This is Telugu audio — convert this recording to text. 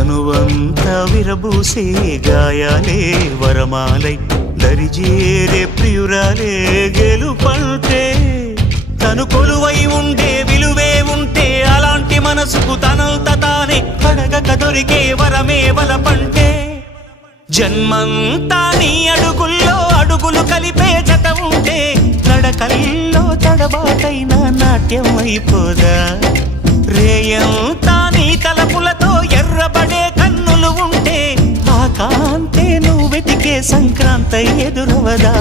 తనువంతా విరబూసే గాయాలే వరమాలై దరిజేరే ప్రియురాలే గెలుపంటే తను కొలువై ఉండే విలువే ఉంటే అలాంటి మనసుకు తనంత తానే అడగక దొరికే వరమే వలపంటే జన్మంతా నీ అడుగుల్లో అడుగులు కలిపే జత ఉంటే నడకల్లో తడబాటైన నాట్యం అయిపోదా రేయంతా నీ తలపులతో ఎర్రబడే కన్నులు ఉంటే ఆ కాంతే నువ్వు వెతికే సంక్రాంతి ఎదురవదా